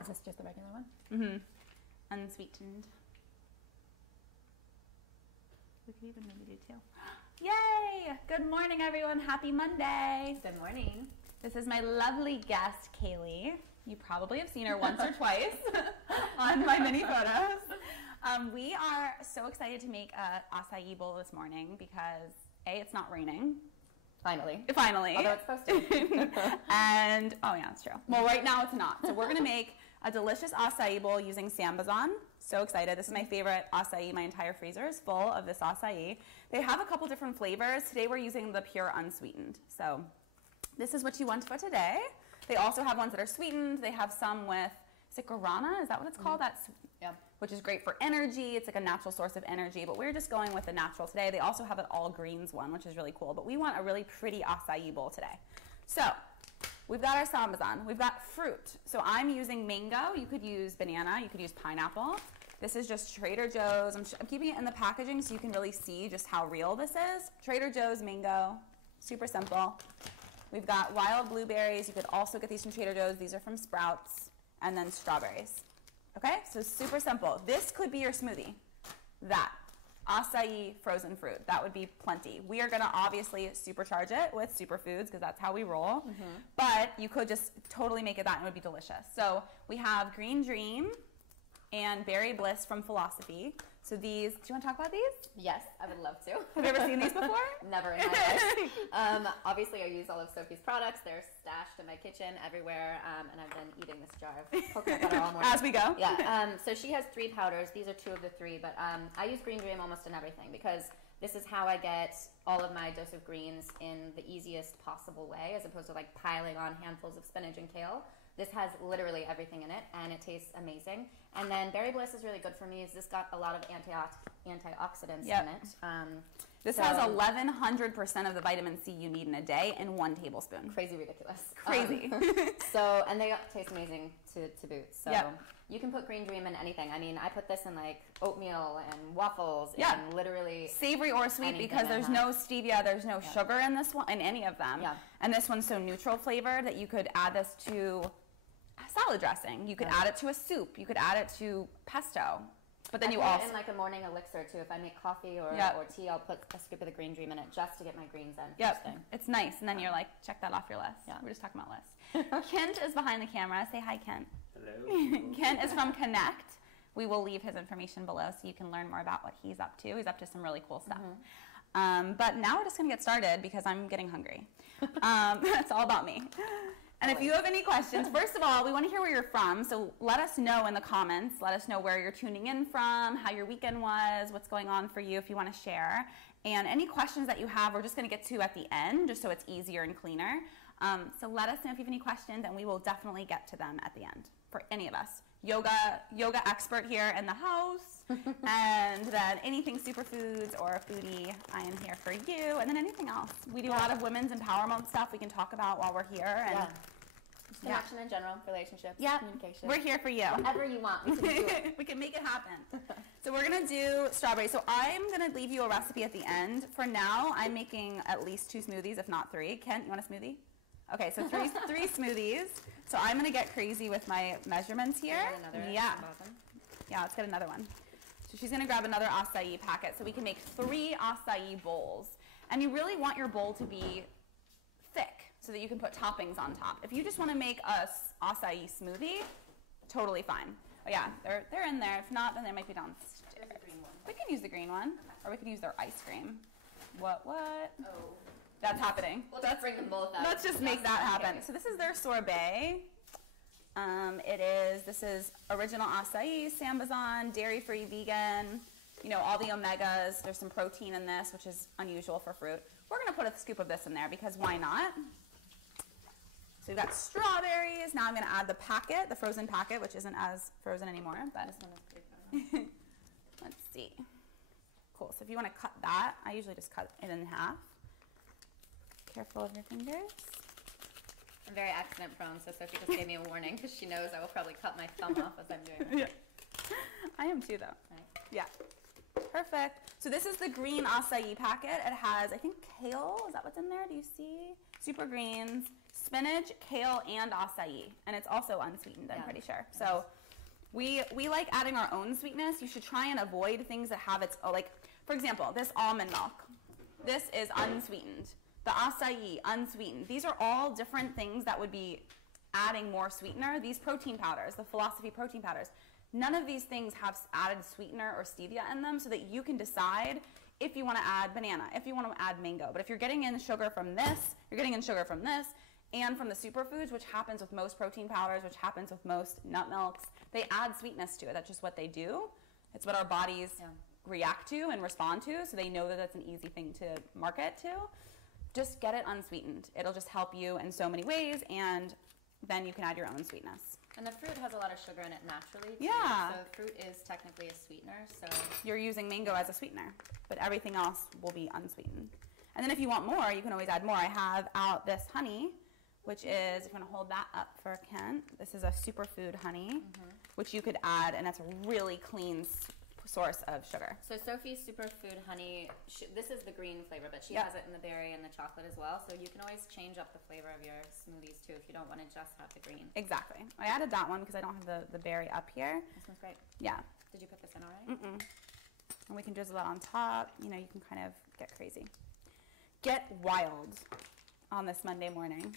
Is this just the regular one? Mm-hmm. Unsweetened. We could even maybe do two. Yay! Good morning, everyone. Happy Monday. Good morning. This is my lovely guest, Kaylee. You probably have seen her once or twice on my mini photos. We are so excited to make a acai bowl this morning because A, it's not raining. Finally. Although it's supposed to. And, oh yeah, it's true. Well, right now it's not. So we're going to make a delicious acai bowl using sambazon. So excited. This is my favorite acai. My entire freezer is full of this acai. They have a couple different flavors. Today we're using the pure unsweetened. So this is what you want for today. They also have ones that are sweetened. They have some with, is it guarana? Is that what it's called? That's, yeah. Which is great for energy. It's like a natural source of energy, but we're just going with the natural today. They also have an all greens one, which is really cool, but we want a really pretty acai bowl today. So we've got our sambazon. We've got fruit. So I'm using mango. You could use banana. You could use pineapple. This is just Trader Joe's. I'm keeping it in the packaging so you can really see just how real this is. Trader Joe's mango, super simple. We've got wild blueberries. You could also get these from Trader Joe's. These are from Sprouts. And then strawberries. Okay, so super simple. This could be your smoothie. That, acai frozen fruit, that would be plenty. We are gonna obviously supercharge it with superfoods because that's how we roll. But you could just totally make it that and it would be delicious. So we have Green Dream and Berry Bliss from Philosophie. So these, do you want to talk about these? Yes, I would love to. Have you ever seen these before? Never in my life. Obviously, I use all of Sophie's products. They're stashed in my kitchen everywhere, and I've been eating this jar of coconut butter all morning. As we go. Yeah. So she has 3 powders. These are 2 of the 3, but I use Green Dream almost in everything because this is how I get all of my dose of greens in the easiest possible way, as opposed to like piling on handfuls of spinach and kale. This has literally everything in it, and it tastes amazing. And then Berry Bliss is really good for me. This got a lot of antioxidants in it. This has 1,100% of the vitamin C you need in a day in 1 tablespoon. Crazy ridiculous. Crazy. And they taste amazing to boot. So you can put Green Dream in anything. I mean, I put this in like oatmeal and waffles and literally savory or sweet because there's no stevia, there's no sugar in this one, in any of them. And this one's so neutral flavored that you could add this to salad dressing. You could add it to a soup. You could add it to pesto. But then you also in like a morning elixir too. If I make coffee or tea, I'll put a scoop of the Green Dream in it just to get my greens in. It's nice. And then you're like, check that off your list. We're just talking about lists. Kent is behind the camera. Say hi, Kent. Hello. Kent is from Connect. We will leave his information below so you can learn more about what he's up to. He's up to some really cool stuff. But now we're just going to get started because I'm getting hungry. That's all about me. And if you have any questions, first of all, we want to hear where you're from. So let us know in the comments. Let us know where you're tuning in from, how your weekend was, what's going on for you if you want to share. And any questions that you have, we're just going to get to at the end, just so it's easier and cleaner. So let us know if you have any questions, and we will definitely get to them at the end for any of us. Yoga expert here in the house, and then anything superfoods or foodie, I am here for you. And then anything else. We do a lot of women's empowerment stuff we can talk about while we're here. And just connection in general, relationships, communication. We're here for you. Whatever you want, we can do it. We can make it happen. So we're going to do strawberry. So I'm going to leave you a recipe at the end. For now, I'm making at least 2 smoothies, if not 3. Kent, you want a smoothie? Okay, so 3 smoothies. So I'm going to get crazy with my measurements here. Yeah, let's get another one. So she's going to grab another acai packet so we can make 3 acai bowls. And you really want your bowl to be thick so that you can put toppings on top. If you just want to make a acai smoothie, totally fine. Oh yeah, they're in there. If not, then they might be downstairs. We can use the green one, or we could use their ice cream. What? Oh. That's happening. Let's bring them both out. Let's just make that happen. So this is their sorbet. This is original acai, sambazon, dairy-free, vegan, you know, all the omegas. There's some protein in this, which is unusual for fruit. We're going to put a scoop of this in there because why not? So we've got strawberries. Now I'm going to add the packet, the frozen packet, which isn't as frozen anymore. But this one is pretty fun. Let's see. Cool. So if you want to cut that, I usually just cut it in half. Careful of your fingers. I'm very accident prone, so Sophie just gave me a warning because she knows I will probably cut my thumb off as I'm doing it. I am too, though. Right. Yeah. Perfect. So this is the green acai packet. It has, I think, kale. Is that what's in there? Do you see? Super greens, spinach, kale, and acai. And it's also unsweetened, I'm pretty sure. So we like adding our own sweetness. You should try and avoid things that have its, like, for example, this almond milk. This is unsweetened. The acai, unsweetened. These are all different things that would be adding more sweetener. These protein powders, the Philosophie protein powders, none of these things have added sweetener or stevia in them, so that you can decide if you want to add banana, if you want to add mango. But if you're getting in sugar from this, you're getting in sugar from this, and from the superfoods, which happens with most protein powders, which happens with most nut milks, they add sweetness to it. That's just what they do. It's what our bodies react to and respond to, so they know that that's an easy thing to market to. Just get it unsweetened. It'll just help you in so many ways, and then you can add your own sweetness. And the fruit has a lot of sugar in it naturally, too. Yeah. So fruit is technically a sweetener, so... You're using mango as a sweetener, but everything else will be unsweetened. And then if you want more, you can always add more. I have out this honey, which is, if you want to hold that up for Kent, this is a superfood honey, which you could add, and that's a really clean source of sugar. So Sophie's superfood honey, this is the green flavor, but she has it in the berry and the chocolate as well. So you can always change up the flavor of your smoothies too if you don't want to just have the green. Exactly. I added that one because I don't have the berry up here. This one's great. Yeah. Did you put this in already? And we can drizzle that on top. You know, you can kind of get crazy. Get wild on this Monday morning.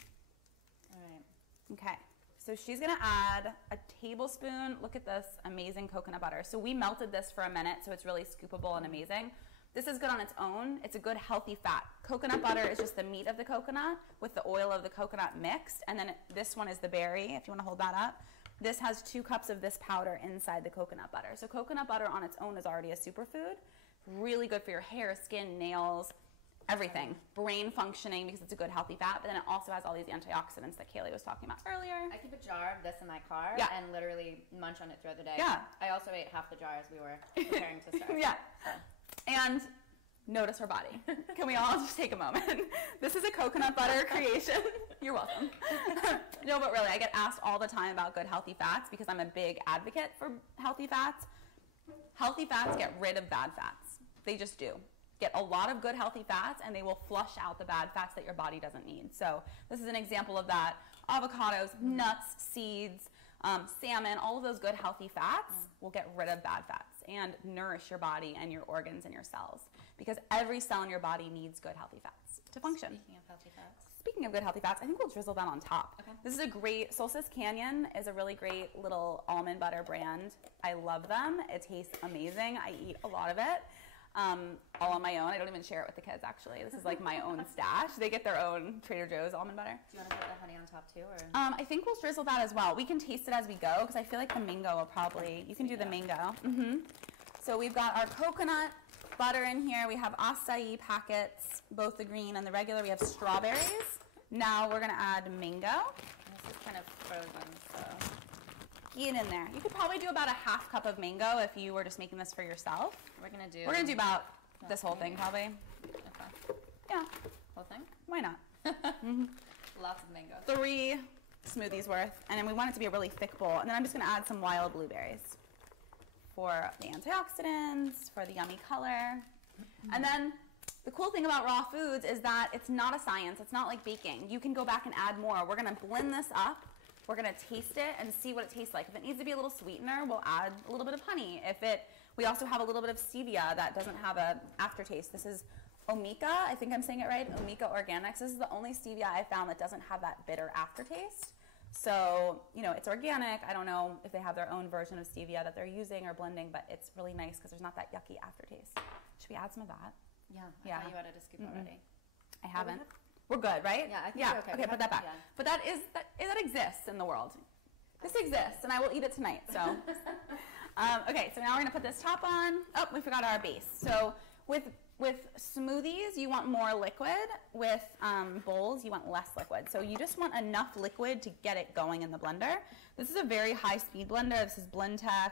All right. Okay. So she's going to add a tablespoon, look at this amazing coconut butter. So we melted this for a minute, so it's really scoopable and amazing. This is good on its own. It's a good healthy fat. Coconut butter is just the meat of the coconut with the oil of the coconut mixed, and then this one is the berry, if you want to hold that up. This has 2 cups of this powder inside the coconut butter. So coconut butter on its own is already a superfood. Really good for your hair, skin, nails, everything. Brain functioning because it's a good healthy fat, but then it also has all these antioxidants that Kaylee was talking about earlier. I keep a jar of this in my car and literally munch on it throughout the day. Yeah. I also ate half the jar as we were preparing to start. Yeah. And notice her body. Can we all just take a moment? This is a coconut butter creation. You're welcome. No, but really, I get asked all the time about good healthy fats because I'm a big advocate for healthy fats. Healthy fats get rid of bad fats. They just do. Get a lot of good healthy fats and they will flush out the bad fats that your body doesn't need. So this is an example of that. Avocados, nuts, seeds, salmon, all of those good healthy fats will get rid of bad fats and nourish your body and your organs and your cells, because every cell in your body needs good healthy fats to function. Speaking of healthy fats. Speaking of good healthy fats, I think we'll drizzle that on top. Okay. This is a great, Solstice Canyon is a really great little almond butter brand. I love them. It tastes amazing. I eat a lot of it. All on my own. I don't even share it with the kids, actually. This is like my own stash. They get their own Trader Joe's almond butter. Do you want to put the honey on top too? Or? I think we'll drizzle that as well. We can taste it as we go because I feel like the mango will probably, you can do the mango. So we've got our coconut butter in here. We have acai packets, both the green and the regular. We have strawberries. Now we're going to add mango. And this is kind of frozen, so. Get in there. You could probably do about a half cup of mango if you were just making this for yourself. We're going to do about this whole thing, probably. Okay. Yeah. Whole thing? Why not? Lots of mango. 3 smoothies worth. And then we want it to be a really thick bowl. And then I'm just going to add some wild blueberries for the antioxidants, for the yummy color. And then the cool thing about raw foods is that it's not a science. It's not like baking. You can go back and add more. We're going to blend this up. We're going to taste it and see what it tastes like. If it needs to be a little sweetener, we'll add a little bit of honey. We also have a little bit of stevia that doesn't have an aftertaste. This is Omika. I think I'm saying it right. Omika Organics. This is the only stevia I found that doesn't have that bitter aftertaste. So, you know, it's organic. I don't know if they have their own version of stevia that they're using or blending, but it's really nice because there's not that yucky aftertaste. Should we add some of that? Yeah. I thought you added a scoop already. I haven't. We're good, right? Yeah, I think we're okay. Okay, put that back. Yeah. But that exists in the world. This exists, and I will eat it tonight. So, okay. So now we're gonna put this top on. Oh, we forgot our base. So with smoothies, you want more liquid. With bowls, you want less liquid. So you just want enough liquid to get it going in the blender. This is a very high-speed blender. This is Blendtec.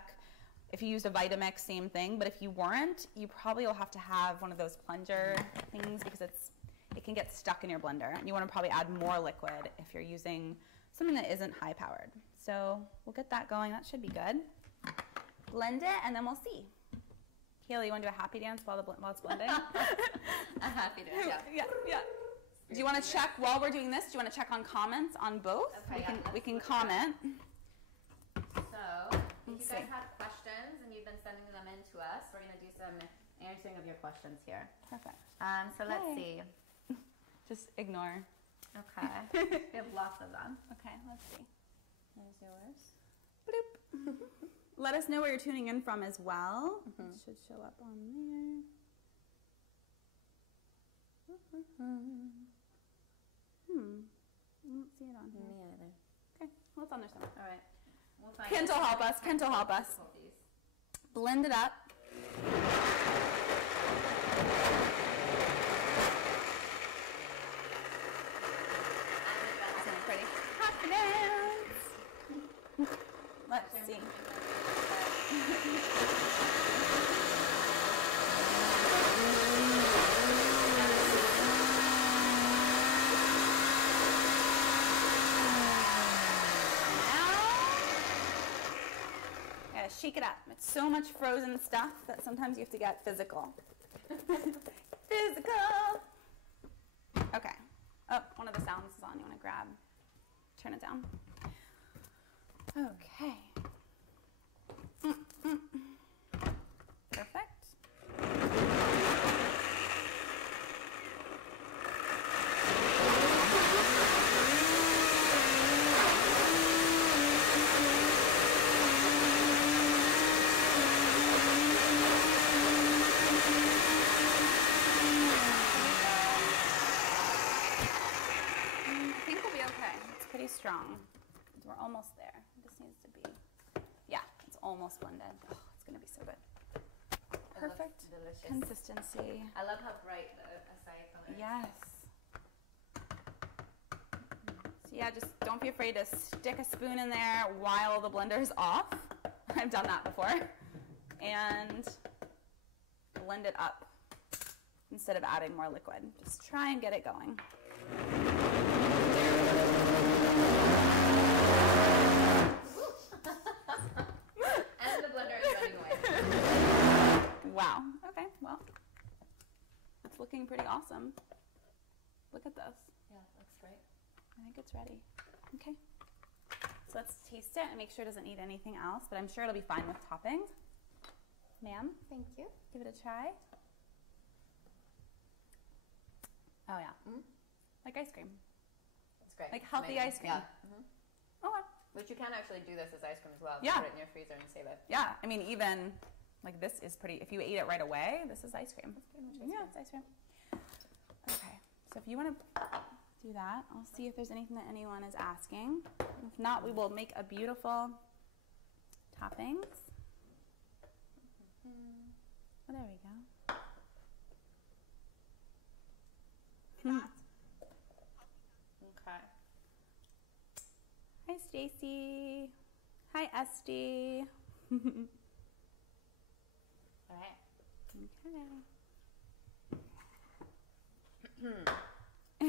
If you used a Vitamix, same thing. But if you weren't, you probably will have to have one of those plunger things because it can get stuck in your blender. And you want to probably add more liquid if you're using something that isn't high-powered. So we'll get that going. That should be good. Blend it, and then we'll see. Kayla, you want to do a happy dance while it's blending? A happy dance, yeah. Yeah. Do you want to check while we're doing this? Do you want to check on comments on both? Okay, We can comment. So, if you guys have questions and you've been sending them in to us, we're going to do some answering of your questions here. Perfect. So let's see. Just ignore. Okay. We have lots of them. Okay, let's see. There's yours. Bloop. Let us know where you're tuning in from as well. It should show up on there. I don't see it on here. Me either. Okay, well, it's on there somewhere. All right. We'll find Kent will help us. Kent will help us. Blend it up. Isn't it pretty? Confidence. Let's see. Shake it up. It's so much frozen stuff that sometimes you have to get physical. Physical. Okay. Oh, one of the sounds is on. You want to grab? Turn it down. Okay. Perfect. Strong. We're almost there. This needs to be, yeah, it's almost blended. Oh, it's going to be so good. Perfect consistency. I love how bright the acai color is. Yes. So yeah, just don't be afraid to stick a spoon in there while the blender is off. I've done that before. And blend it up instead of adding more liquid. Just try and get it going. And the blender is running away. Wow. Okay, well, it's looking pretty awesome. Look at this. Yeah, it looks great. I think it's ready. Okay. So let's taste it and make sure it doesn't need anything else, but I'm sure it'll be fine with toppings. Ma'am? Thank you. Give it a try. Oh, yeah. Mm-hmm. Like ice cream. It's great. Like healthy Amazing. ice cream. Yeah. Mm-hmm. Okay. Which you can actually do this as ice cream as well. Yeah. Put it in your freezer and save it. Yeah. I mean, even like this is pretty, if you ate it right away, this is ice cream. It's pretty much ice Yeah, cream. it's ice cream. Okay. So if you want to do that, I'll see if there's anything that anyone is asking. If not, we will make a beautiful toppings. Oh, there we go. Okay. Hi, Stacy. Hi, Esty. All right. Okay.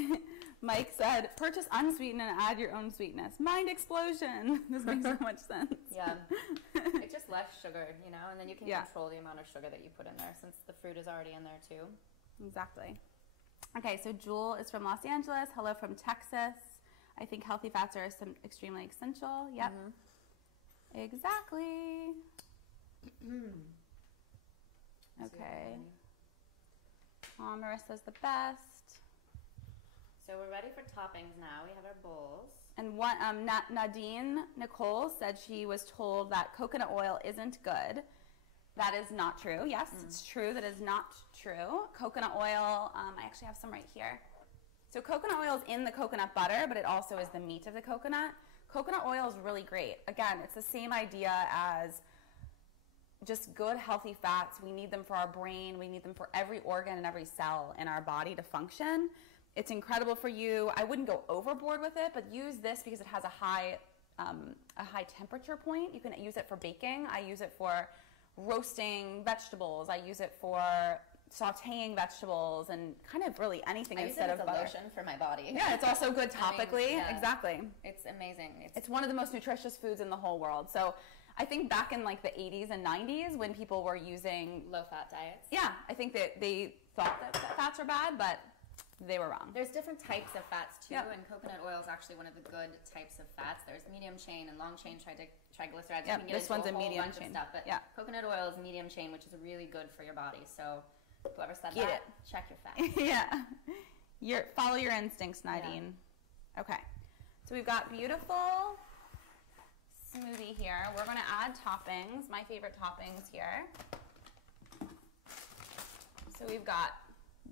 Mike said, purchase unsweetened and add your own sweetness. Mind explosion. This makes so much sense. Yeah. It's just less sugar, you know, and then you can control the amount of sugar that you put in there since the fruit is already in there too. Exactly. Okay, so Jewel is from Los Angeles. Hello from Texas. I think healthy fats are extremely essential. Yep. Mm-hmm. Exactly. Okay. Marissa's the best. So we're ready for toppings now. We have our bowls. And one, Nadine Nicole said she was told that coconut oil isn't good. That is not true. Yes, it's true. That is not true. Coconut oil, I actually have some right here. So coconut oil is in the coconut butter, but it also is the meat of the coconut. Coconut oil is really great. Again, it's the same idea as just good, healthy fats. We need them for our brain. We need them for every organ and every cell in our body to function. It's incredible for you. I wouldn't go overboard with it, but use this because it has a high temperature point. You can use it for baking. I use it for roasting vegetables. I use it for sautéing vegetables and kind of really anything instead of butter. I use it as a lotion for my body. Yeah, it's also good topically. Exactly. It's amazing. It's one of the most nutritious foods in the whole world. So I think back in like the 80s and 90s when people were using low-fat diets. Yeah, I think that they thought that fats are bad, but they were wrong. There's different types of fats too, Yep. and coconut oil is actually one of the good types of fats. There's medium chain and long chain triglycerides. Yep, You can get this into one's a whole medium bunch of chain. stuff, but Yeah. coconut oil is medium chain, which is really good for your body. So whoever said Get that, it. check your facts. Yeah. Follow your instincts, Nadine. Yeah. Okay. So we've got beautiful smoothie here. We're going to add toppings, my favorite toppings here. So we've got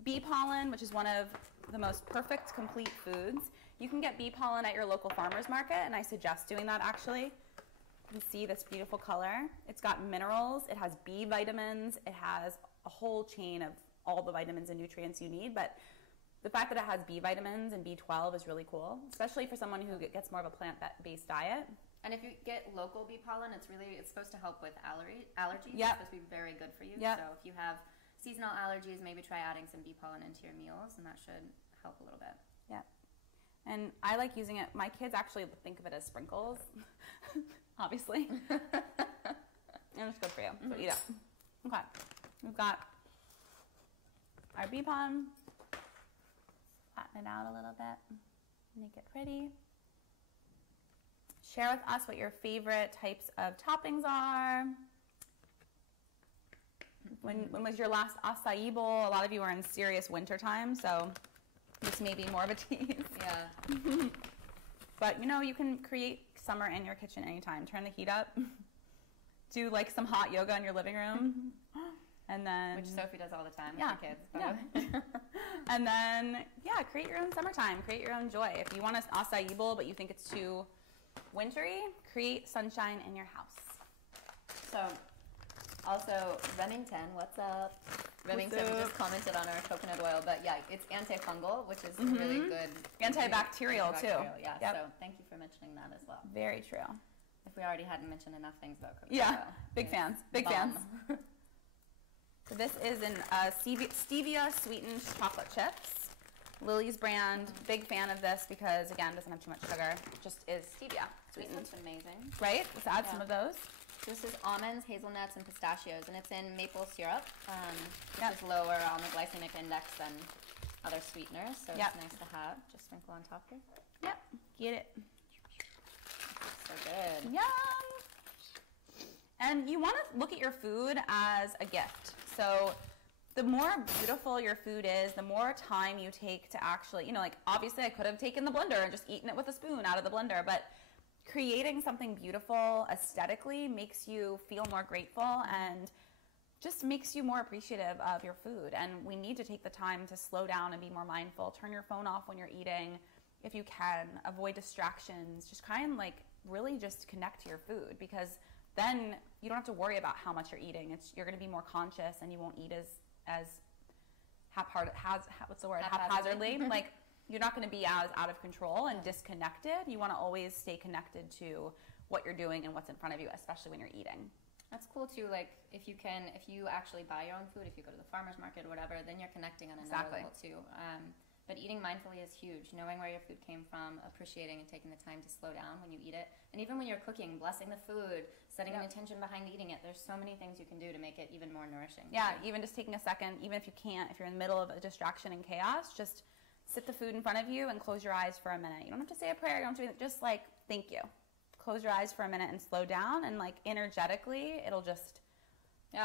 bee pollen, which is one of the most perfect complete foods. You can get bee pollen at your local farmer's market, and I suggest doing that actually. You can see this beautiful color. It's got minerals, it has B vitamins, it has a whole chain of all the vitamins and nutrients you need, but the fact that it has B vitamins and B12 is really cool, especially for someone who gets more of a plant-based diet. And if you get local bee pollen, it's supposed to help with allergies. Yep. It's supposed to be very good for you. Yep. So if you have seasonal allergies, maybe try adding some bee pollen into your meals, and that should help a little bit. Yeah. And I like using it. My kids actually think of it as sprinkles, obviously. And it's good for you. So eat it. Okay. We've got our bee pollen. Flatten it out a little bit. Make it pretty. Share with us what your favorite types of toppings are. When was your last acai bowl? A lot of you are in serious winter time, so this may be more of a tease. Yeah. But you can create summer in your kitchen anytime. Turn the heat up. Do like some hot yoga in your living room. And then Which Sophie does all the time with Yeah. her kids. Yeah. And then, create your own summertime. Create your own joy. If you want an acai bowl, but you think it's too wintry, create sunshine in your house. So, also, Remington, what's up? Remington just commented on our coconut oil, but yeah, it's antifungal, which is really good. Antibacterial, too. Yeah, Yep. so thank you for mentioning that as well. Very true. If we already hadn't mentioned enough things about coconut Yeah, oil. big it's fans. Big bomb. fans. So this is an stevia sweetened chocolate chips. Lily's brand, big fan of this because, again, doesn't have too much sugar. Just is stevia This sweetened. looks amazing. Right? Let's add Yeah. some of those. This is almonds, hazelnuts, and pistachios, and it's in maple syrup, which Yep. is lower on the glycemic index than other sweeteners, so Yep. it's nice to have. Just sprinkle on top here. Yep. Get it. So good. Yum! And you want to look at your food as a gift. So the more beautiful your food is, the more time you take to actually, obviously I could have taken the blender and just eaten it with a spoon out of the blender, but creating something beautiful aesthetically makes you feel more grateful and just makes you more appreciative of your food. And we need to take the time to slow down and be more mindful. Turn your phone off when you're eating if you can. Avoid distractions. Just kind of really just connect to your food, because then you don't have to worry about how much you're eating. You're going to be more conscious, and you won't eat as haphazardly. Like, you're not going to be as out of control and disconnected. You want to always stay connected to what you're doing and what's in front of you, especially when you're eating. That's cool too. Like if you actually buy your own food, if you go to the farmer's market or whatever, then you're connecting on another level too. But eating mindfully is huge. Knowing where your food came from, appreciating and taking the time to slow down when you eat it. And even when you're cooking, blessing the food, setting an intention behind eating it. There's so many things you can do to make it even more nourishing. Yeah, even just taking a second, even if you can't, if you're in the middle of a distraction and chaos, just sit the food in front of you and close your eyes for a minute. You don't have to say a prayer. You don't have to just thank you. Close your eyes for a minute and slow down, and energetically, it'll just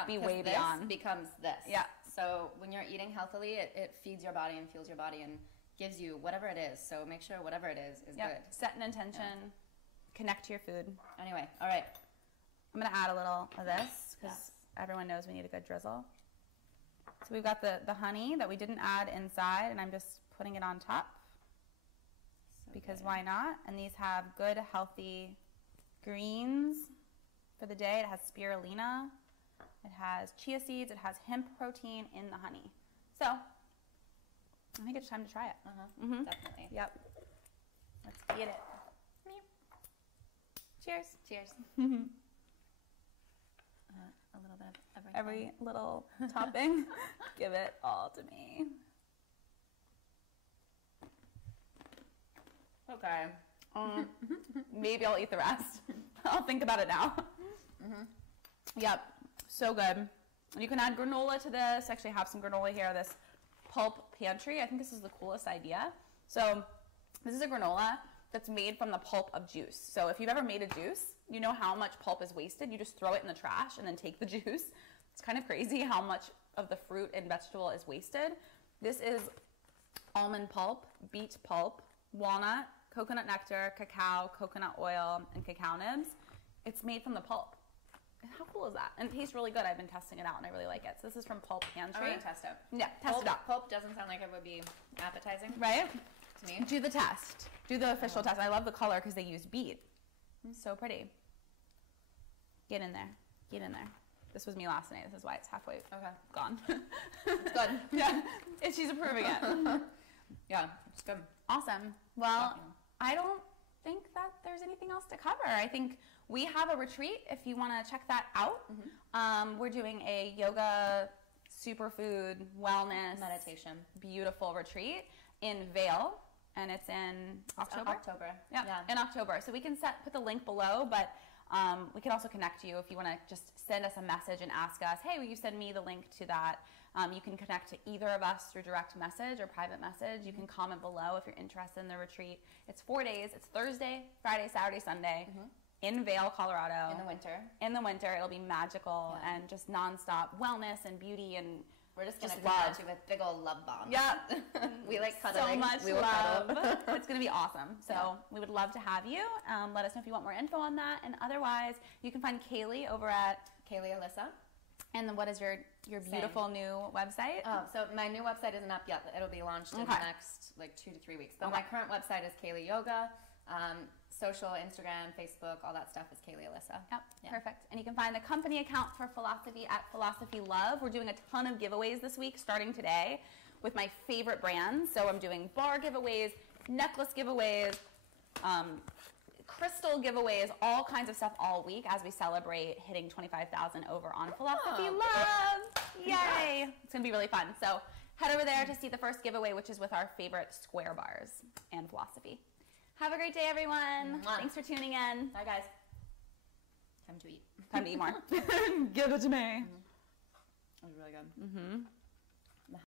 be way beyond. Becomes this. Yeah. So when you're eating healthily, it feeds your body and fuels your body and gives you whatever it is. So make sure whatever it is good. Set an intention. Connect to your food. Anyway, all right. I'm going to add a little of this because everyone knows we need a good drizzle. So we've got the honey that we didn't add inside, and I'm just putting it on top because why not? And these have good, healthy greens for the day. It has spirulina. It has chia seeds. It has hemp protein in the honey. So I think it's time to try it. Definitely. Yep. Let's get it. Cheers. Cheers. A little bit of everything. Every little topping. Give it all to me. Okay. Maybe I'll eat the rest. I'll think about it now. Yep. So good. You can add granola to this. Actually have some granola here. This pulp pantry. I think this is the coolest idea. So this is a granola that's made from the pulp of juice. So if you've ever made a juice, you know how much pulp is wasted. You just throw it in the trash and then take the juice. It's kind of crazy how much of the fruit and vegetable is wasted. This is almond pulp, beet pulp, walnut, coconut nectar, cacao, coconut oil, and cacao nibs. It's made from the pulp. How cool is that? And it tastes really good. I've been testing it out and I really like it. So this is from Pulp Pantry. I'm gonna test it. Yeah, test it out. Pulp doesn't sound like it would be appetizing. Right? To me. Do the test. Do the official test. I love the color because they use beet. It's so pretty. Get in there. Get in there. This was me last night. This is why it's halfway gone. It's good. Yeah. She's approving it. Yeah, it's good. Awesome. Well, I don't think that there's anything else to cover. I think we have a retreat if you want to check that out. We're doing a yoga, superfood, wellness, meditation, beautiful retreat in Vail, and it's in October. Yeah, in October. So we can put the link below, but we can also connect you if you want to just send us a message and ask us, hey, will you send me the link to that? You can connect to either of us through direct message or private message. You can comment below if you're interested in the retreat. It's 4 days. It's Thursday, Friday, Saturday, Sunday in Vail, Colorado. In the winter. In the winter. It'll be magical and just nonstop wellness and beauty, and we're just gonna come at you with big old love bombs. Yeah. We like cuddling. So much we will love. Cuddle. It's going to be awesome. So we would love to have you. Let us know if you want more info on that. And otherwise, you can find Kaylee over at Kaylee Alyssa. And then what is your beautiful new website? Oh, so my new website isn't up yet. It'll be launched in the next 2 to 3 weeks. But my current website is Kaylee Yoga. Social, Instagram, Facebook, all that stuff is Kaylee Alyssa. Yep, perfect. And you can find the company account for Philosophie at Philosophie Love. We're doing a ton of giveaways this week, starting today, with my favorite brands. So I'm doing bar giveaways, necklace giveaways, crystal giveaways, all kinds of stuff all week as we celebrate hitting 25,000 over on Philosophie Love. Yay! It's going to be really fun. So head over there to see the first giveaway, which is with our favorite square bars and Philosophie. Have a great day, everyone. Thanks for tuning in. Bye, guys. Time to eat. Time to eat more. Give it to me. That was really good.